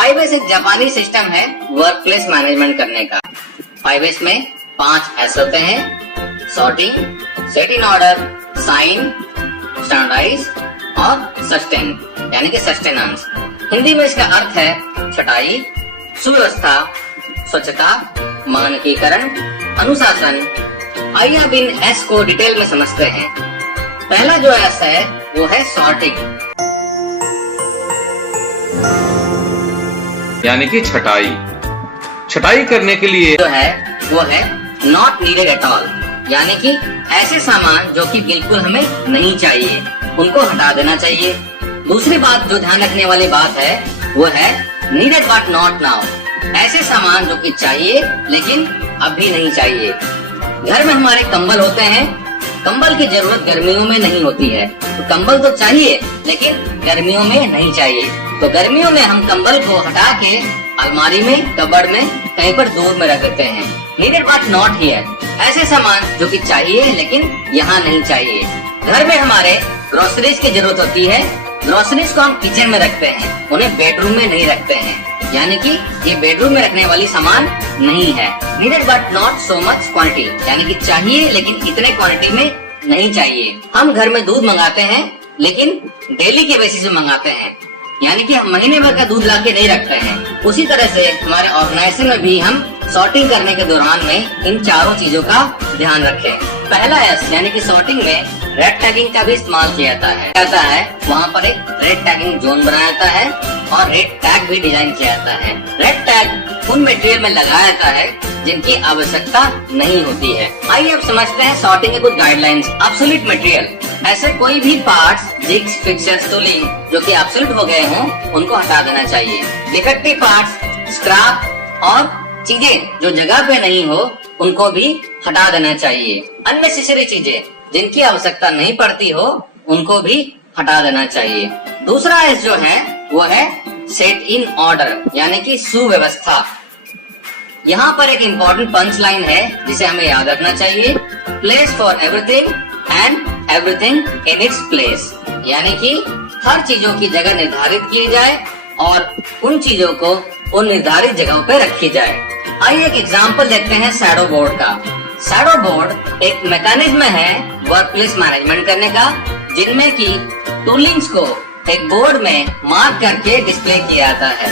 5S एक जापानी system है वर्क प्लेस मैनेजमेंट करने का। 5S में 5 S होते हैं, sorting, set in order, shine, standardise और सस्टेन यानी कि सस्टेनेंस। हिंदी में इसका अर्थ है छटाई, सुव्यवस्था, स्वच्छता, मानकीकरण, अनुशासन। आइए अब इन S को डिटेल में समझते हैं। पहला जो S है वो है सॉर्टिंग यानी कि छटाई। छटाई करने के लिए जो है वो है नॉट नीडेड एट ऑल, यानी कि ऐसे सामान जो कि बिल्कुल हमें नहीं चाहिए उनको हटा देना चाहिए। दूसरी बात जो ध्यान रखने वाली बात है वो है नीडेड बट नॉट नाउ, ऐसे सामान जो कि चाहिए लेकिन अभी नहीं चाहिए। घर में हमारे कंबल होते हैं, कंबल की जरूरत गर्मियों में नहीं होती है, तो कंबल तो चाहिए लेकिन गर्मियों में नहीं चाहिए। तो गर्मियों में हम कंबल को हटा के अलमारी में, कबर्ड में, कहीं पर दूर में रख देते हैं। नीडेड बट नॉट हियर, ऐसे सामान जो कि चाहिए लेकिन यहाँ नहीं चाहिए। घर में हमारे ग्रोसरीज की जरूरत होती है, ग्रोसरीज को हम किचन में रखते हैं, उन्हें बेडरूम में नहीं रखते हैं, यानी कि ये बेडरूम में रखने वाली सामान नहीं है। Needed but not so much quantity, यानी कि चाहिए लेकिन इतने क्वांटिटी में नहीं चाहिए। हम घर में दूध मंगाते हैं लेकिन डेली के बेसिस में मंगाते हैं, यानी कि हम महीने भर का दूध लाके नहीं रखते हैं। उसी तरह से हमारे ऑर्गेनाइजेशन में भी हम सॉर्टिंग करने के दौरान में इन चारों चीजों का ध्यान रखें। पहला S यानी कि सॉर्टिंग में रेड टैगिंग का भी इस्तेमाल किया जाता है। वहाँ पर एक रेड टैगिंग जोन बनाया जाता है और रेड टैग भी डिजाइन किया जाता है। रेड टैग उन मटेरियल में लगाया जाता है जिनकी आवश्यकता नहीं होती है। आइए अब समझते हैं सॉर्टिंग के कुछ गाइडलाइंस। ऑब्सोल्यूट मटेरियल, ऐसे कोई भी पार्ट्स, जिग्स, फिक्सर्स, टूलिंग जो कि ऑब्सोल्यूट हो गए हों उनको हटा देना चाहिए। डिफेक्टिव पार्ट्स, स्क्रैप और चीजें जो जगह पे नहीं हो उनको भी हटा देना चाहिए। अननेसेसरी चीजें जिनकी आवश्यकता नहीं पड़ती हो उनको भी हटा देना चाहिए। दूसरा S जो है वो है सेट इन ऑर्डर यानी कि सुव्यवस्था। यहाँ पर एक इम्पोर्टेंट पंच लाइन है जिसे हमें याद रखना चाहिए। Place for everything and everything in its place, यानी कि हर चीजों की जगह निर्धारित की जाए और उन चीजों को उन निर्धारित जगहों पर रखी जाए। आइए एक एग्जांपल देखते हैं शैडो बोर्ड का। शैडो बोर्ड एक मैकेनिज्म है वर्क प्लेस मैनेजमेंट करने का, जिनमें की टूलिंग्स को एक बोर्ड में मार्क करके डिस्प्ले किया जाता है।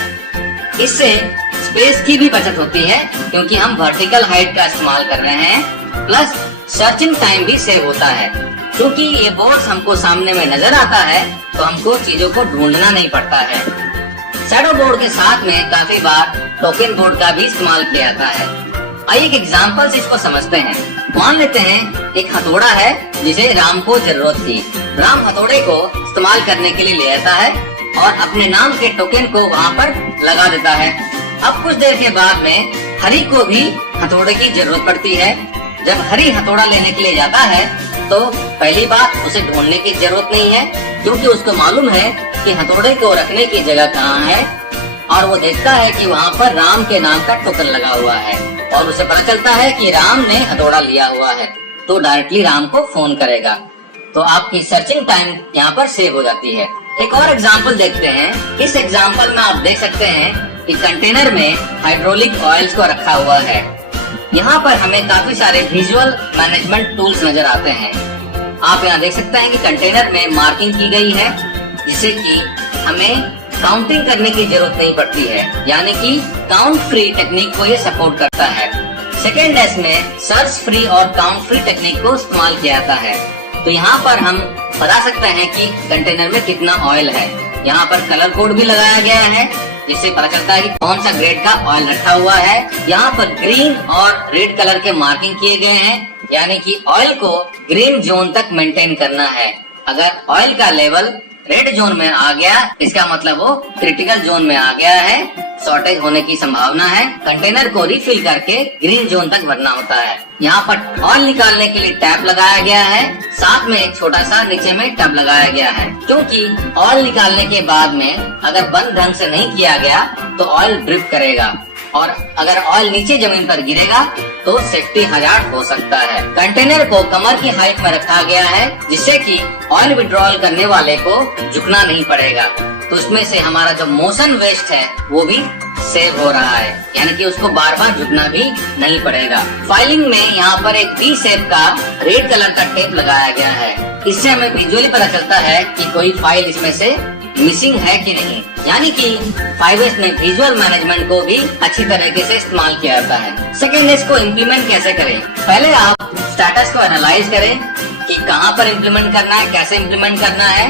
इससे स्पेस की भी बचत होती है क्योंकि हम वर्टिकल हाइट का इस्तेमाल कर रहे हैं, प्लस सर्चिंग टाइम भी सेव होता है। क्योंकि ये बोर्ड हमको सामने में नजर आता है तो हमको चीजों को ढूंढना नहीं पड़ता है। शैडो बोर्ड के साथ में काफी बार टोकन बोर्ड का भी इस्तेमाल किया जाता है। आइए एक एग्जांपल से इसको समझते हैं। मान लेते हैं एक हथौड़ा है जिसे राम को जरूरत थी। राम हथौड़े को इस्तेमाल करने के लिए ले आता है और अपने नाम के टोकन को वहाँ पर लगा देता है। अब कुछ देर के बाद में हरी को भी हथौड़े की जरूरत पड़ती है। जब हरी हथौड़ा लेने के लिए जाता है तो पहली बात उसे ढूंढने की जरूरत नहीं है, क्योंकि उसको मालूम है कि हथौड़े को रखने की जगह कहाँ है और वो देखता है कि वहाँ पर राम के नाम का टोकन लगा हुआ है और उसे पता चलता है कि राम ने हथौड़ा लिया हुआ है तो डायरेक्टली राम को फोन करेगा। तो आपकी सर्चिंग टाइम यहाँ पर सेव हो जाती है। एक और एग्जांपल देखते हैं। इस एग्जांपल में आप देख सकते हैं कि कंटेनर में हाइड्रोलिक ऑयल्स को रखा हुआ है। यहाँ पर हमें काफी सारे विजुअल मैनेजमेंट टूल्स नजर आते हैं। आप यहाँ देख सकते हैं कि कंटेनर में मार्किंग की गई है जिससे कि हमें काउंटिंग करने की जरूरत नहीं पड़ती है, यानी कि काउंट फ्री टेक्निक को ये सपोर्ट करता है। सेकेंड S में सर्च फ्री और काउंट फ्री टेक्निक को इस्तेमाल किया जाता है। तो यहाँ पर हम बता सकते हैं कि कंटेनर में कितना ऑयल है। यहाँ पर कलर कोड भी लगाया गया है जिससे पता चलता है कि कौन सा ग्रेड का ऑयल रखा हुआ है। यहाँ पर ग्रीन और रेड कलर के मार्किंग किए गए हैं, यानी कि ऑयल को ग्रीन जोन तक मेंटेन करना है। अगर ऑयल का लेवल रेड जोन में आ गया इसका मतलब वो क्रिटिकल जोन में आ गया है, शॉर्टेज होने की संभावना है। कंटेनर को रिफिल करके ग्रीन जोन तक भरना होता है। यहाँ पर ऑयल निकालने के लिए टैप लगाया गया है, साथ में एक छोटा सा नीचे में टब लगाया गया है, क्योंकि ऑयल निकालने के बाद में अगर बंद ढंग से नहीं किया गया तो ऑयल ड्रिप करेगा। और अगर ऑयल नीचे जमीन पर गिरेगा तो सेफ्टी हजार्ड हो सकता है। कंटेनर को कमर की हाइट में रखा गया है जिससे कि ऑयल विड्रॉल करने वाले को झुकना नहीं पड़ेगा, तो उसमें से हमारा जो मोशन वेस्ट है वो भी सेव हो रहा है, यानी कि उसको बार बार झुकना भी नहीं पड़ेगा। फाइलिंग में यहाँ पर एक वी शेप का रेड कलर का टेप लगाया गया है। इससे हमें विजुअली पता चलता है कि कोई फाइल इसमें से मिसिंग है कि नहीं, यानी कि 5S में विजुअल मैनेजमेंट को भी अच्छी तरीके से इस्तेमाल किया जाता है। सेकेंड एस को इम्प्लीमेंट कैसे करें? पहले आप स्टेटस को एनालाइज करें कि कहाँ पर इम्प्लीमेंट करना है, कैसे इम्प्लीमेंट करना है,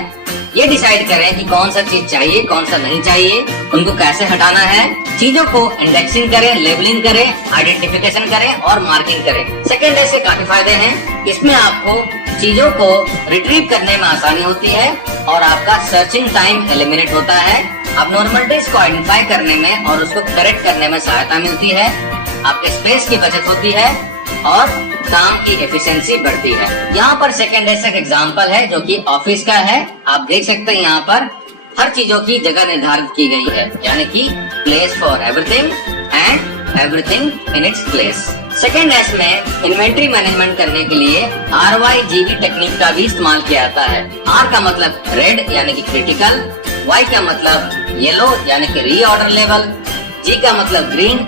ये डिसाइड करें कि कौन सा चीज चाहिए, कौन सा नहीं चाहिए, उनको कैसे हटाना है। चीजों को इंडेक्सिंग करें, लेबलिंग करें, आइडेंटिफिकेशन करें और मार्किंग करें। सेकेंड एस के काफी फायदे हैं। इसमें आपको चीजों को रिट्रीव करने में आसानी होती है और आपका सर्चिंग टाइम एलिमिनेट होता है। अबनॉर्मलिटीज को आइडेंटिफाई करने में और उसको करेक्ट करने में सहायता मिलती है। आपके स्पेस की बचत होती है और काम की एफिशिएंसी बढ़ती है। यहाँ पर सेकेंड एस एक एग्जांपल है जो कि ऑफिस का है। आप देख सकते हैं यहाँ पर हर चीजों की जगह निर्धारित की गई है, यानी कि place for everything and everything in its place. Second S में इन्वेंट्री मैनेजमेंट करने के लिए RYGV टेक्निक का भी इस्तेमाल किया जाता है। R का मतलब रेड यानी कि क्रिटिकल, Y का मतलब येलो यानी कि रीऑर्डर लेवल, G का मतलब ग्रीन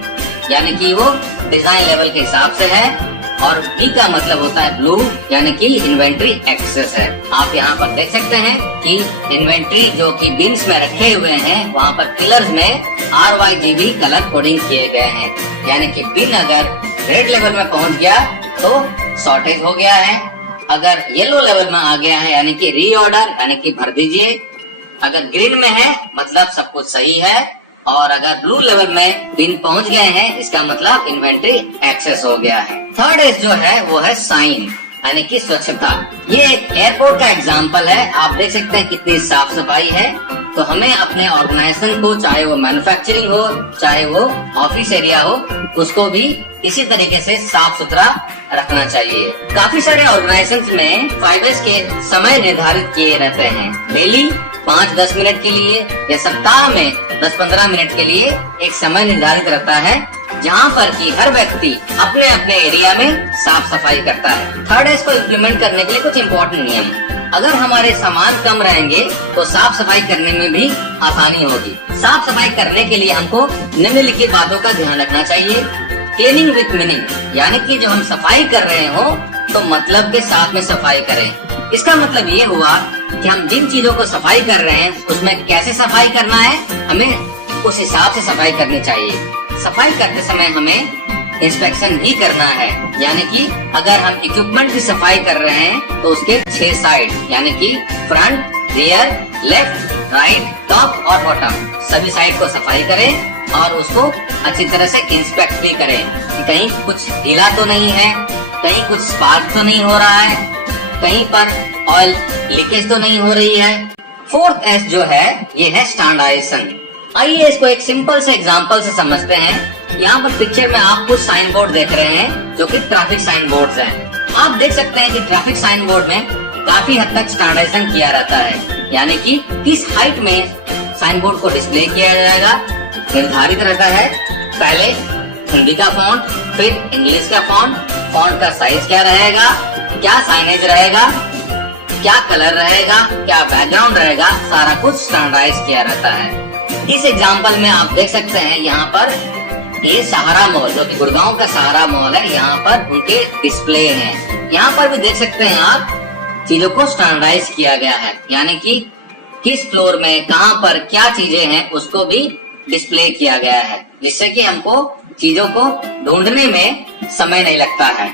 यानी कि वो डिजाइन लेवल के हिसाब से है, और B का मतलब होता है ब्लू यानी कि इन्वेंट्री एक्सेस है। आप यहाँ पर देख सकते हैं कि इन्वेंट्री जो कि बिन्स में रखे हुए हैं वहाँ पर पिलर्स में RYGV कलर कोडिंग किए गए हैं, यानी कि बिन अगर रेड लेवल में पहुंच गया तो शॉर्टेज हो गया है, अगर येलो लेवल में आ गया है यानी कि रीऑर्डर यानी कि भर दीजिए, अगर ग्रीन में है मतलब सब कुछ सही है, और अगर ब्लू लेवल में बिन पहुंच गए हैं इसका मतलब इन्वेंट्री एक्सेस हो गया है। थर्ड एस जो है वो है साइन यानी कि स्वच्छता। ये एक एयरपोर्ट का एग्जांपल है। आप देख सकते हैं कितनी साफ सफाई है। तो हमें अपने ऑर्गेनाइजेशन को, चाहे वो मैन्युफैक्चरिंग हो चाहे वो ऑफिस एरिया हो, उसको भी इसी तरीके से साफ सुथरा रखना चाहिए। काफी सारे ऑर्गेनाइजेशन में 5S के समय निर्धारित किए रहते हैं। डेली 5-10 मिनट के लिए या सप्ताह में 10-15 मिनट के लिए एक समय निर्धारित रहता है जहाँ पर कि हर व्यक्ति अपने अपने एरिया में साफ सफाई करता है। थर्ड एस को इम्प्लीमेंट करने के लिए कुछ इम्पोर्टेंट नियम। अगर हमारे सामान कम रहेंगे तो साफ सफाई करने में भी आसानी होगी। साफ सफाई करने के लिए हमको निम्नलिखित बातों का ध्यान रखना चाहिए। क्लीनिंग विथ मीनिंग, यानी कि जब हम सफाई कर रहे हो तो मतलब के साथ में सफाई करें। इसका मतलब ये हुआ कि हम जिन चीजों को सफाई कर रहे हैं उसमें कैसे सफाई करना है, हमें उस हिसाब से सफाई करनी चाहिए। सफाई करते समय हमें इंस्पेक्शन भी करना है, यानी कि अगर हम इक्विपमेंट की सफाई कर रहे हैं तो उसके 6 साइड यानी कि front, rear, left, right, top और बॉटम सभी साइड को सफाई करें और उसको अच्छी तरह से इंस्पेक्ट भी करें कि कहीं कुछ ढीला तो नहीं है, कहीं कुछ स्पार्क तो नहीं हो रहा है, कहीं पर ऑयल लीकेज तो नहीं हो रही है। फोर्थ एस जो है ये है स्टैंडर्डाइजेशन। आइए इसको एक सिंपल से एग्जांपल से समझते हैं। यहाँ पर पिक्चर में आप कुछ साइन बोर्ड देख रहे हैं जो कि ट्रैफिक साइन बोर्ड्स हैं। आप देख सकते हैं कि ट्रैफिक साइन बोर्ड में काफी हद तक स्टैंडर्डाइजेशन किया रहता है, यानी कि किस हाइट में साइन बोर्ड को डिस्प्ले किया जाएगा निर्धारित रहता है। पहले हिंदी का फॉन्ट, फिर इंग्लिश का फॉन्ट का साइज क्या रहेगा, क्या साइनेज रहेगा, क्या कलर रहेगा, क्या बैकग्राउंड रहेगा, सारा कुछ स्टैंडर्डाइज किया रहता है। इस एग्जांपल में आप देख सकते हैं यहाँ पर ये सहारा मॉल जो कि गुड़गांव का सहारा मॉल है, यहाँ पर उनके डिस्प्ले हैं। यहाँ पर भी देख सकते हैं आप चीजों को स्टैंडर्डाइज किया गया है, यानी कि किस फ्लोर में कहाँ पर क्या चीजें हैं उसको भी डिस्प्ले किया गया है, जिससे कि हमको चीजों को ढूंढने में समय नहीं लगता है।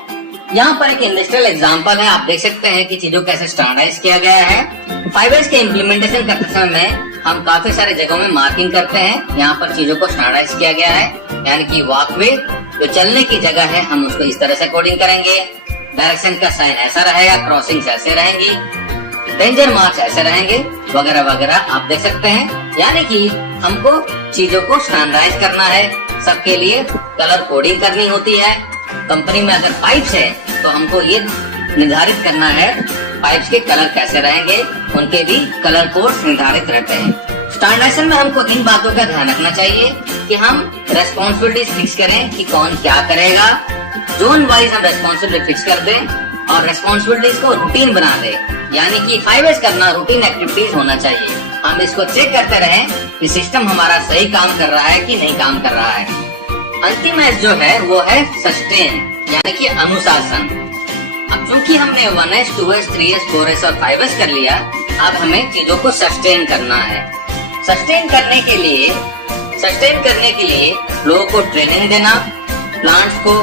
यहाँ पर एक इंडस्ट्रियल एग्जांपल है। आप देख सकते हैं कि चीजों कैसे स्टैंडर्डाइज किया गया है। 5S के इम्प्लीमेंटेशन करते समय हम काफी सारे जगहों में मार्किंग करते हैं। यहाँ पर चीजों को स्टैंडर्डाइज किया गया है, यानी कि वॉकवे जो चलने की जगह है हम उसको इस तरह से कोडिंग करेंगे, डायरेक्शन का साइन ऐसा रहेगा, क्रॉसिंग ऐसे रहेंगी, डेंजर मार्क्स ऐसे रहेंगे, वगैरह वगैरह आप देख सकते हैं। यानी कि हमको चीजों को स्टैंडर्डाइज करना है, सबके लिए कलर कोडिंग करनी होती है। कंपनी में अगर पाइप्स है तो हमको ये निर्धारित करना है पाइप्स के कलर कैसे रहेंगे, उनके भी कलर कोड निर्धारित रहते हैं। स्टैंडर्डाइजेशन में हमको इन बातों का ध्यान रखना चाहिए कि हम रेस्पॉन्सिबिलिटीज फिक्स करें कि कौन क्या करेगा, जोन वाइज हम रेस्पॉन्सिबिलिटी फिक्स कर दें और रेस्पॉन्सिबिलिटीज को रूटीन बना दें। यानी कि 5S करना रूटीन एक्टिविटीज होना चाहिए। हम इसको चेक करते रहें कि सिस्टम हमारा सही काम कर रहा है कि नहीं काम कर रहा है। अंतिम एस जो है वो है सस्टेन, यानी कि अनुशासन। अब चूंकि हमने 1S, 2S, 3S, 4S और 5S कर लिया, अब हमें चीजों को सस्टेन करना है। सस्टेन करने के लिए लोगों को ट्रेनिंग देना, प्लांट्स को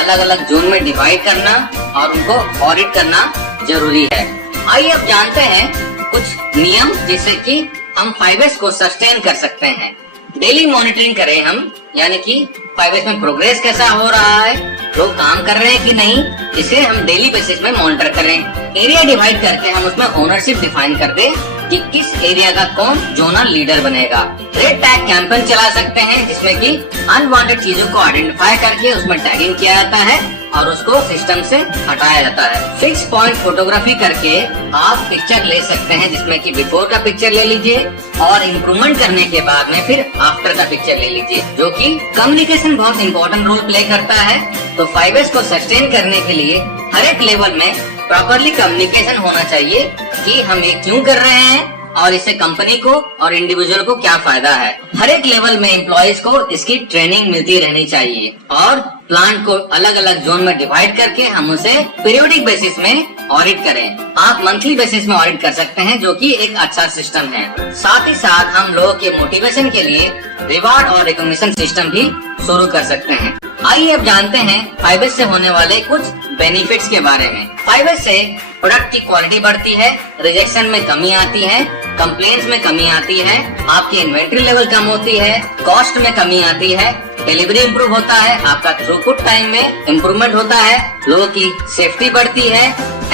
अलग अलग जोन में डिवाइड करना और उनको ऑडिट करना जरूरी है। आइए अब जानते हैं कुछ नियम जिससे कि हम 5S को सस्टेन कर सकते हैं। डेली मॉनिटरिंग करें हम, यानी कि 5S में प्रोग्रेस कैसा हो रहा है, लोग काम कर रहे हैं कि नहीं, इसे हम डेली बेसिस में मॉनिटर करें। एरिया डिवाइड करके हम उसमें ओनरशिप डिफाइन कर दे कि किस एरिया का कौन जोनल लीडर बनेगा। रेड टैग कैंपेन चला सकते हैं जिसमें कि अनवांटेड चीजों को आइडेंटिफाई करके उसमें टैगिंग किया जाता है और उसको सिस्टम से हटाया जाता है। फिक्स पॉइंट फोटोग्राफी करके आप पिक्चर ले सकते हैं, जिसमें कि बिफोर का पिक्चर ले लीजिए और इम्प्रूवमेंट करने के बाद में फिर आफ्टर का पिक्चर ले लीजिए, जो कि कम्युनिकेशन बहुत इंपॉर्टेंट रोल प्ले करता है। तो 5S को सस्टेन करने के लिए हर एक लेवल में प्रॉपरली कम्युनिकेशन होना चाहिए कि हम ये क्यों कर रहे हैं और इससे कंपनी को और इंडिविजुअल को क्या फायदा है। हर एक लेवल में एम्प्लॉयज को इसकी ट्रेनिंग मिलती रहनी चाहिए और प्लांट को अलग अलग जोन में डिवाइड करके हम उसे पीरियोडिक बेसिस में ऑडिट करें। आप मंथली बेसिस में ऑडिट कर सकते हैं, जो कि एक अच्छा सिस्टम है। साथ ही साथ हम लोगों के मोटिवेशन के लिए रिवार्ड और रिकॉग्निशन सिस्टम भी शुरू कर सकते हैं। आइए अब जानते हैं 5S से होने वाले कुछ बेनिफिट्स के बारे में। 5S से प्रोडक्ट की क्वालिटी बढ़ती है, रिजेक्शन में कमी आती है, कंप्लेंट्स में कमी आती है, आपकी इन्वेंट्री लेवल कम होती है, कॉस्ट में कमी आती है, डिलीवरी इम्प्रूव होता है, आपका थ्रूपुट टाइम में इम्प्रूवमेंट होता है, लोगों की सेफ्टी बढ़ती है,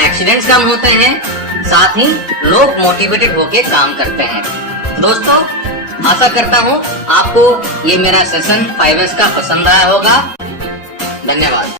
एक्सीडेंट्स कम होते हैं, साथ ही लोग मोटिवेटेड होके काम करते हैं। दोस्तों, आशा करता हूँ आपको ये मेरा सेशन 5S का पसंद आया होगा। धन्यवाद।